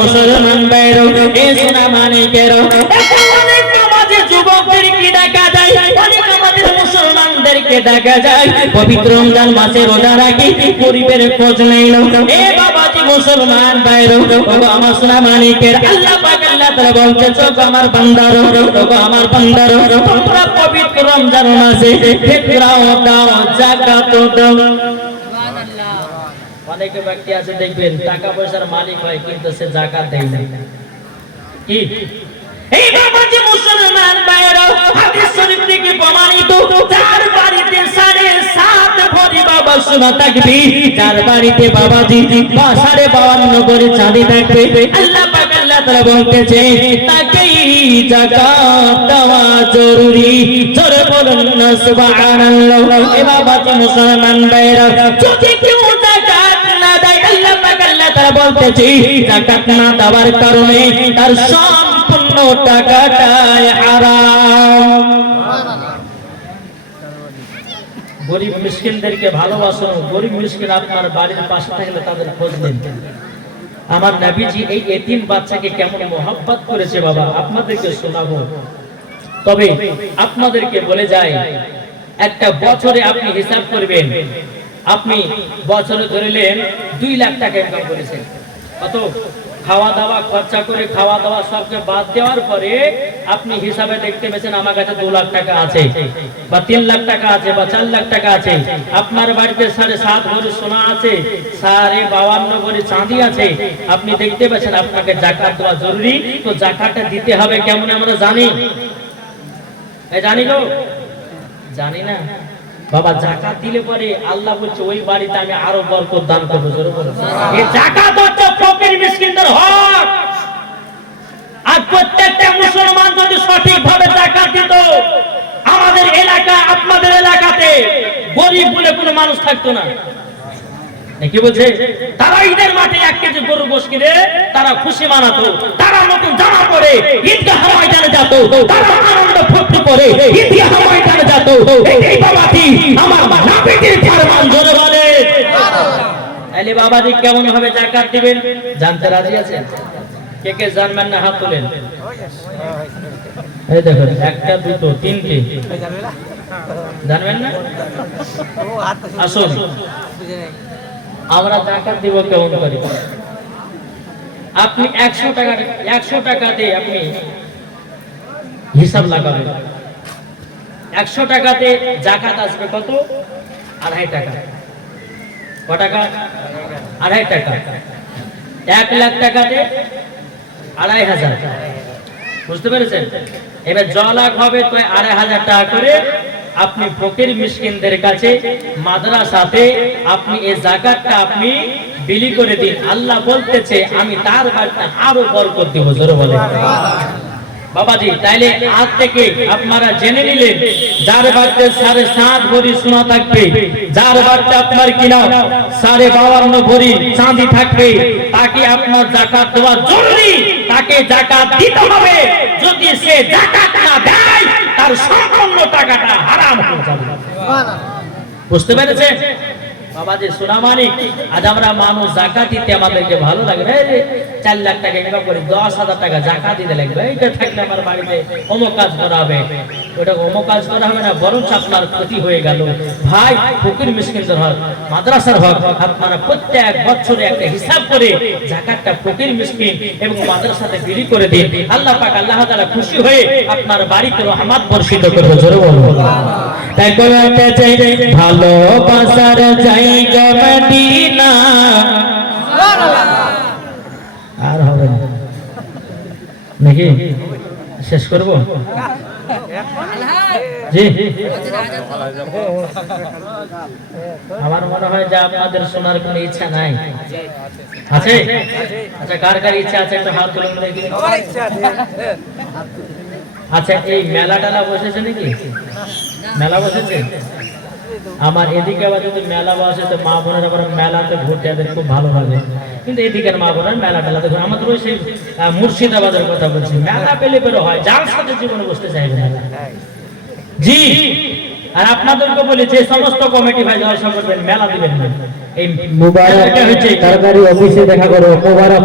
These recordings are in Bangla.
মুসলমান ভাইরা এ সোনা মানিকেরা অনেক সমাজে যুবকদেরকে দেখা যায়, অনেক আমাদের মুসলমানদেরকে দেখা যায় পবিত্র রমজান মাসে রোজা রাখি, গরিবের খোঁজ নেই না। এ বাবাজি মুসলমান ভাইরা ও আমার সোনা মানিকের আল্লাহ পাক আল্লাহ তাআলা বলতেছে আমার বান্দারা, ও আমার বান্দারা, তোমরা পবিত্র রমজান মাসে ফিতরাও দাও, যাকাত দাও। অনেক ব্যক্তি আছে দেখবেন টাকা পয়সার মালিক হয় কিন্তু সে যাকাত দেয় না। কি এই বাবাজি মুসলমান ভাইরা হাদিস শরীফ থেকে প্রমাণিত, যার বাড়িতে 7.5 ভরি বাবা শোনা থাকবে, যার বাড়িতে বাবাজি 52 ভরি চাঁদি থাকবে, আল্লাহ পাক আল্লাহ তাআলা বলতেছে তাকেই যাকাত দেওয়া জরুরি। জোরে বলুন না সুবহানাল্লাহ। এ বাবাজি মুসলমান ভাইরা যদি কেউ যাকাত না দেয়, আল্লাহ পাক আল্লাহ তাআলা বলতেছে যাকাত না দেওয়ার কারণে তার সম্পূর্ণ টাকাটাই হারাম। গরিব মিসকিনদেরকে ভালোবাসুন, গরিব মিসকিন আপনার বাড়ির পাশে থাকলে তাদের খোঁজ নিন। আমার নবীজি এই এতিম বাচ্চাকে কেমন মোহাব্বত করেছে বাবা আপনাদেরকে শোনাবো। তবে আপনাদেরকে বলে যাই, একটা বছরে আপনি হিসাব করবেন, আপনি বছরে ধরলেন 2 লাখ টাকা ইনকাম করেছেন, কত খাওয়া দাওয়া খরচা করে খাওয়া দাওয়া সবকে বাদ দেওয়ার পরে আপনি হিসাবে দেখতে পেয়েছেন আমার কাছে 2 লাখ টাকা আছে বা 3 লাখ টাকা আছে বা 4 লাখ টাকা আছে। আপনার বাড়িতে 7.5 ভরি সোনা আছে, 52 ভরি চাঁদি আছে, আপনি দেখতে পাচ্ছেন আপনাকে যাকাত দেওয়া জরুরি। তো যাকাতটা দিতে হবে কেমন আমরা জানি? জানি গো, জানি না বাবা। যাকাত দিলে পরে আল্লাহ বলছে ওই বাড়িতে আমি আরো বরকত দান করব। জোরে বলুন। এই যাকাত হচ্ছে ফকির মিসকিনদের হক। আর প্রত্যেকটা মুসলমান যদি সঠিকভাবে যাকাত দিত, আমাদের এলাকা আপনাদের এলাকাতে গরিব বলে কোনো মানুষ থাকতো না। কি বলছে? তারা ঈদের মাঠে 1 কেজি গরু গোশত কিনে তারা খুশি মানাতো, তারা নতুন জামা পরে ঈদগাহ ময়দানে যেত, তারা আনন্দ ফুর্তি করে ঈদগাহ ময়দানে যেত। এই বাবাজি আমার নবীজির ফরমান। জোরে বলে তাহলে বাবাজি কেমন ভাবে যাকাত দিবেন জানতে রাজি আছেন? কে কে জানবেন না হাত তোলেন। এই দেখুন 1টা 2টো 3টে জানবেন না? আসুন আমরা যাকাত দিব কেমন করে। আপনি 100 টাকা দিয়ে আপনি হিসাব লাগাবেন। 100 টাকাতে যাকাত আসবে কত? 2.5 টাকা। কত টাকা? 2.5 টাকা। 1 লাখ টাকাতে 2.5 হাজার। বুঝতে পেরেছেন? এবার লাখ হবে তো 2.5 টাকা করে আপনি ফকির মিসকিনদের কাছে মাদ্রাসাতে আপনি এই যাকাতটা আপনি বিলি করে দিন। আল্লাহ বলতেছে আমি তার বাড়িতে আরো বরকত দেব। জোরে বলে বাবাজি। তাইলে আজ থেকে আপনারা জেনে নিলেন, যার বাড়িতে 7.5 ভরি সোনা থাকবে, যার বাড়িতে আপনার কিনা 52 ভরি চাঁদি থাকবে, তাকে আপনার যাকাত দেওয়া জরুরি। তাকে যাকাত দিতে হবে। যদি সে যাকাত না দেয় তার সম্পূর্ণ টাকাটা হারাম হয়ে যাবে। বুঝতে পেরেছেন বাবাজি? সোনামানি আজ আমরা মানুষ যাকাত দিতে আমাদেরকে ভালো লাগে না। 4 লাখ টাকা ইনকাম করে 10,000 টাকা যাকাত দিতে লাগবে। এইটা থাকলে আমার বাড়িতে অমুক কাজ করা হবে, ওটা অমুক কাজ করা হবে না, বরং আপনার ক্ষতি হয়ে গেল। ভাই ফকির মিসকিনদের হক, মাদ্রাসার হক, আপনারা প্রত্যেক বছরে একটা হিসাব করে যাকাতটা ফকির মিসকিন এবং মাদ্রাসাতে বিলি করে দিন। আল্লাহ পাক আল্লাহ তাআলা খুশি হয়ে আপনার বাড়িতে রহমত বর্ষিত করবে। জোরে বলুন। তাই বলতে চাই ভালোবাসার জায়গা মদিনা। আর হবে না নাকি? শেষ করব? জি আমার মনে হয় যে আপনাদের শোনার কোনো ইচ্ছা নাই। আছে? আচ্ছা কার কার ইচ্ছা আছে একটা হাত তুলুন দেখি। আচ্ছা এই মেলা টালা বসেছে নাকি? মেলা বসেছে? আমার এদিকে আবার যদি মেলা বসে তো মা বোনের আবার মেলাতে ঘুরতে এদের খুব ভালো লাগে, কিন্তু এদিকের মা বোনের মেলা টেলা দেখুন। আমাদের ওই সেই মুর্শিদাবাদের কথা বলছি, মেলা পেলে পেলে হয়, যার সাথে জীবনে বসতে চাইবে না। জি আর আপনাদেরকে বলি যে সমস্ত কমিটি ভাই জলসা করবেন মেলা দিবেন না, এই মুবারক সরকারি অফিসে দেখা করো। মুবারক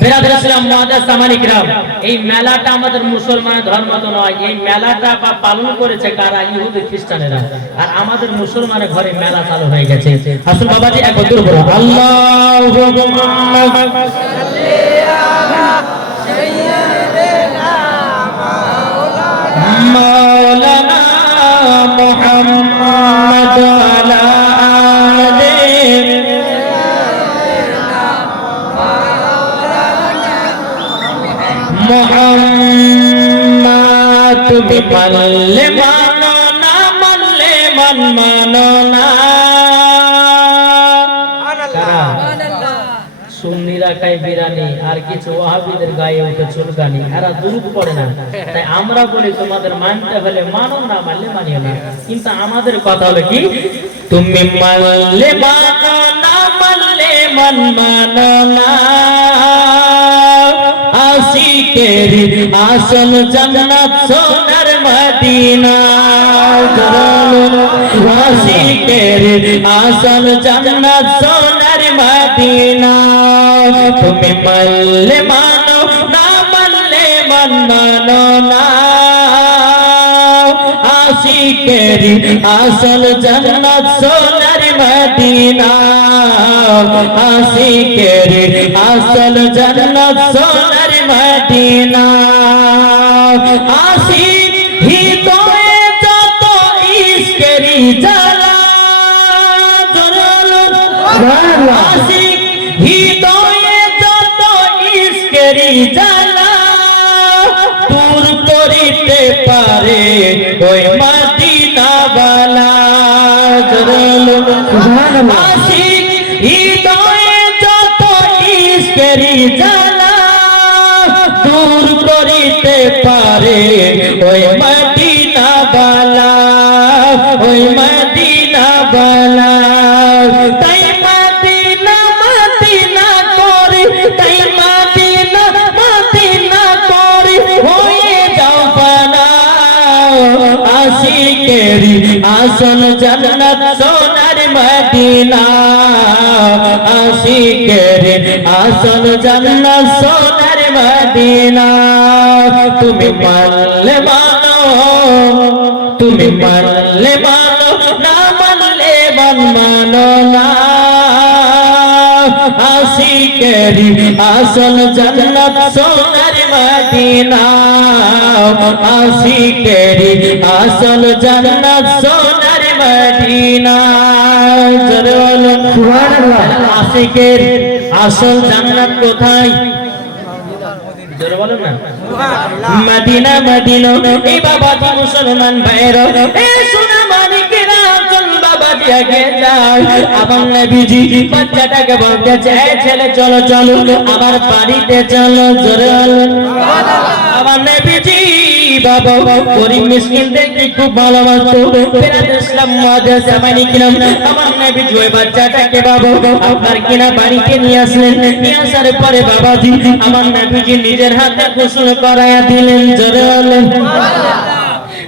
বেরাদর ইসলাম মুআদ্দাস সামানিক রাম, এই মেলাটা আমাদের মুসলমানের ধর্ম তো নয়, এই মেলাটা পালন করেছে কারা? ইহুদি খ্রিস্টানেরা। আর আমাদের মুসলমানের ঘরে মেলা চালু হয়ে গেছে। আসুন বাবাজি একবার দূর করো আল্লাহুম্মা সাল্লি আলা সাইয়্যিদিনা মাওলানা মুহাম্মদ আলা মোহাম্মদ। তুমি মানলে মানো না মানলে মানো না। সুন্নিরা খায় বিরানি আর কিছু ওয়াহাবিদের গায়ে উঠে চুলকানি, এরা দুরূদ পড়ে না। তাই আমরা বলি তোমাদের মানতে হলে মানো, না মানলে মানিও না। কিন্তু আমাদের কথা হলো কি, তুমি মানলে মানো না মানলে মানো না। আশিকেরি আসল জান্নাত সোনার মদিনা, আশিকেরি আসল জান্নাত সোনার মদিনা। তুমি মানলে মানো না মানলে মানো না। আশিকেরি আসল জান্নাত সোনার মদিনা, আশিকেরি আসল জান্নাত সোনার মদিনা। আশিক হৃদয়ে যত ইশকেরি জ্বালা, আশিক হৃদয়ে যত ইশকেরি জ্বালা, দূর করিতে পারে ওই মদিনা বালা। আশিক হৃদয়ে যত ইশকেরি জ্বালা, দূর করিতে পারে ওই মদিনা বালা, ওই মদিনা বালা। তাই মদিনা মদিনা করে, তাই মদিনা মদিনা করে হয়ে যাও বানা। আশিকেরি আসল জান্নাত সোনার মদিনা, আশিকেরি আসল জান্নাত সোনার মদিনা। তুমি মানলে মানো, তুমি মানলে মানো না মানলে মানো না। আশিকেরি আসল জান্নাত সোনার মদিনা, আশিকেরি আসল জান্নাত সোনার মদিনা। জোরে বলুন সুবহানাল্লাহ। আশিকের আসল জান্নাত কোথায়? জোরে বলুন না। মদিনা মদিনা। এই বাবাজি মুসলমান ভাইরা, এই সোনা মানিকেরা, চল বাবাজি আগে যাও। আমার নবীজি বাচ্চাটাকে বলতে চায়, ছেলে চলো চলো আমার বাড়িতে চলো। জোরে বলুন আমার নবীজি বাবা গরিব মিসকিনদেরকে খুব ভালোবাসতো। বেরাদর ইসলাম মুআদ্দাস সামানিক রাম, আমার নবীজি ওই বাচ্চাটাকে বাবা আপনার কিনা বাড়িতে নিয়ে আসলেন। নিয়ে আসার পরে বাবাজি আমার নবীজি নিজের হাতে গোসল করায়া দিলেন। জোরে বলেন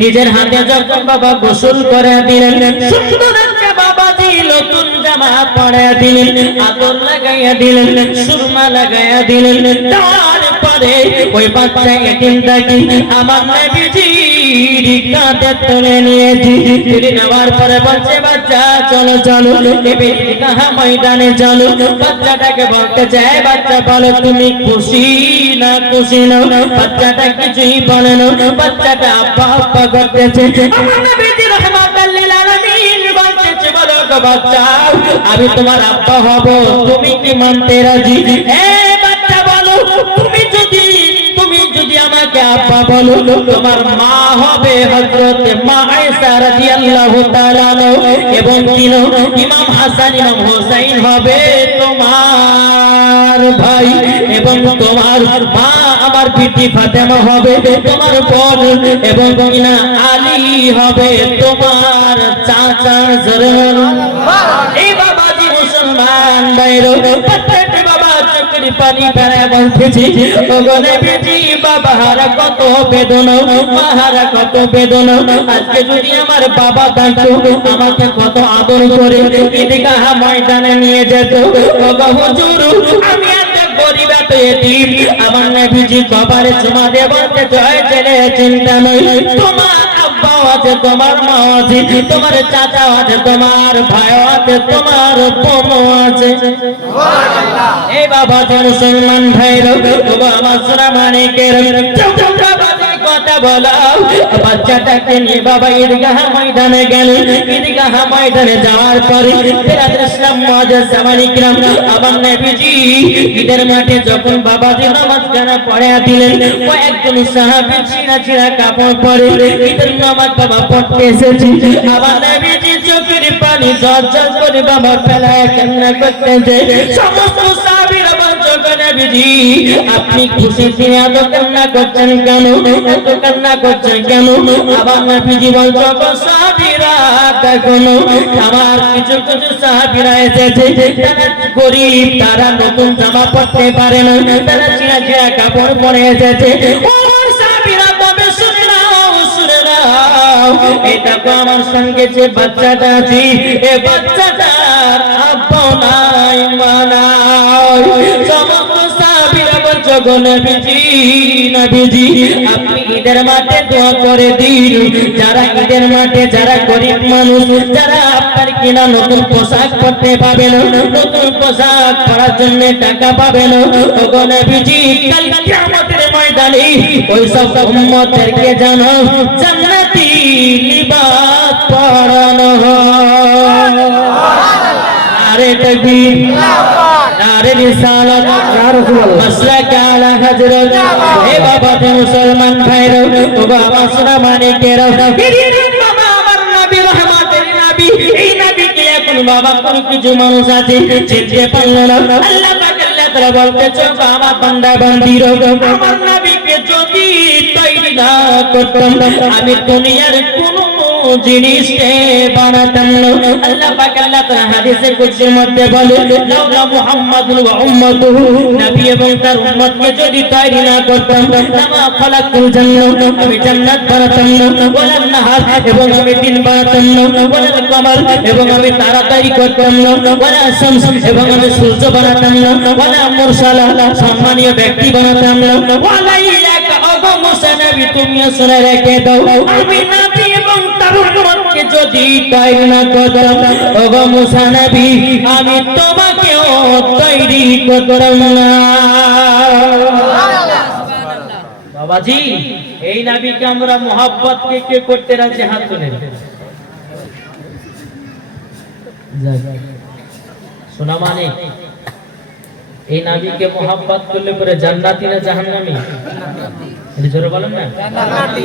নিজের হাতে যখন বাবা গোসল করে দিলেন, সুন্দর একটা বাবাজি নতুন জামা পরায়া দিলেন, আদর লাগাইয়া দিলেন, সুরমা লাগাইয়া দিলেন। তারপরে ওই বাচ্চা এতিমটাকে আমার নবীজি কাঁধে তুলে নিয়েছি। তুলে নেওয়ার পরে বলছে, বাচ্চা চলো চলো এবার কাহা ময়দানে চলো। বাচ্চাটাকে বলতে চায়, বাচ্চা বলো তুমি খুশি না খুশি না? বাচ্চাটা কিছুই বলে না, বাচ্চাটা আব্বা আব্বা করতেছে। আমার নবীজি রাহমাতাল লিল আলামিন বলতেছে, বলো গো বাচ্চা আমি তোমার আব্বা হব, তুমি কি মানতে রাজি? বাচ্চা বলো তুমি যদি আমাকে আব্বা বলো, তোমার মা হবে হযরত মা আয়েশা রাদিয়াল্লাহু তাআলা এবং ইমাম হাসান ইমাম হোসেন হবে তোমার ভাই, এবং তোমার মা আমার বিটি ফাতেমা হবে তোমার বোন, এবং কিনা আলী হবে তোমার চাচা। এই বাবাজি মুসলমান ভাইরা, প্রত্যেকটি বাবা চোখের পানি ফেলে বলতেছি ওগো নবীজি বাবারা কত বেদনা মাহারা কত বেদনা আজকে যদি আমার বাবা থাকতো আমাকে কত আদর করে ঈদগাহ ময়দানে নিয়ে যেত ওগো হুজুর আমি এত গরিব এত এতিম আমার নবীজি কবরে চুমা দিয়ে বলতে জয় ছেলে চিন্তা নই তোমার আব্বা আছে তোমার মা আছে তোমার চাচা আছে তোমার ভাই আছে তোমার বোন আছে এই বাবা যে মুসলমান ভাইরা বাবা আমার সোনা মানিকের কথা বলো বাচ্চাটাকে নিয়ে বাবা ঈদগাহ ময়দানে গেলেন ঈদগাহ ময়দানে যাওয়ার পরে ফেরাতে ইসলাম মুআজ্জাজ জামানি কিরাম আবার নবীজি ঈদের মাঠে যখন বাবাজি নামাজ কানা পড়ে দিলেন কয়েকজন সাহাবী ছিঁড়া ছিঁড়া কাপড় পরে ঈদের নামাজ বাবা পড়তে এসেছে আবার নবীজি চোখের পানি ঝরঝর করে বাবা ফেলায় কান্না করতেছে সমস্ত সাহাবীরা বলছে নবীজি আপনি খুশি দিয়ে এত কান্না করছেন কেন এত কান্না করছেন কেন আবার নবীজি বলছে সাহাবীরা দেখো আমার কিছু কিছু সাহাবীরা এসেছে তারা গরিব তারা নতুন জামা পরতে পারে না তারা ছিঁড়া ছিঁড়া কাপড় পরে এসেছে ও সাহাবীরা তবে শুনে নাও এই দেখো আমার সঙ্গে যে বাচ্চাটা আছে এই বাচ্চাটার আব্বা নাই মা নাই সমস্ত সাহাবীরা বলছে গো নবীজি আপনি ঈদের মাঠে দোয়া করে দিন যারা ঈদের মাঠে যারা গরিব মানুষ যারা আপনার কিনা নতুন পোশাক পরতে পাবে না নতুন পোশাক পরার জন্য টাকা পাবে না গো নবীজি কাল কিয়ামতের ময়দানে ওই সব উম্মতদেরকে জানো জান্নাতি লিবাস পরানো হয় আরে তাকবীর নারে রিসালাত ইয়া রাসূলুল্লাহ মাসলাক আলা হযরত হে বাবা মুসলমান ভাইরা ও বাবা সোনা মানিকেরা বাবা আমার নবী রহমতের নবী এই নবীকে এখন বাবা কোন কিছু মানুষ আছে চিনতে পারলো না আল্লাহ পাক আল্লাহ তাআলা বলতেছে আমার বান্দা বান্দিরা আমার নবীকে যদি তৈরি না করতাম আমি দুনিয়ার কোন জিনিসকে বানাতাম না আল্লাহ পাক আল্লাহ তাআলা হাদিসে কুদসির মধ্যে বলে লাউলা মুহাম্মাদুন ওয়া উম্মাতুহু নবী এবং তার উম্মতকে যদি তৈরি না করতাম লামা খালাকুল জান্নাত আমি জান্নাত বানাতাম না ওয়ালা নাহার এবং আমি দিন বানাতাম না ওয়ালা কমর এবং আমি তারা তৈরি করতাম না ওয়ালা শামস এবং আমি সূর্য বানাতাম না ওয়ালা মুরসালা সম্মানীয় ব্যক্তি বানাতাম না ওয়ালা ইয়াকা ওগো মুসা নবী তুমি শুনে রেখে দাও আমি নবী এবং তার উম্মতকে যদি তৈরি না করতাম ওগো মুসা নবী আমি তোমাকেও তৈরি করতাম না বাবাজি এই নবীকে আমরা মোহাব্বত কে করতে রাজি হাত তুলে শোনা মানে এই নবীকে মোহাব্বত করলে পরে জান্নাতি না জাহান্নামী এটা জোরে বলেন না জান্নাতি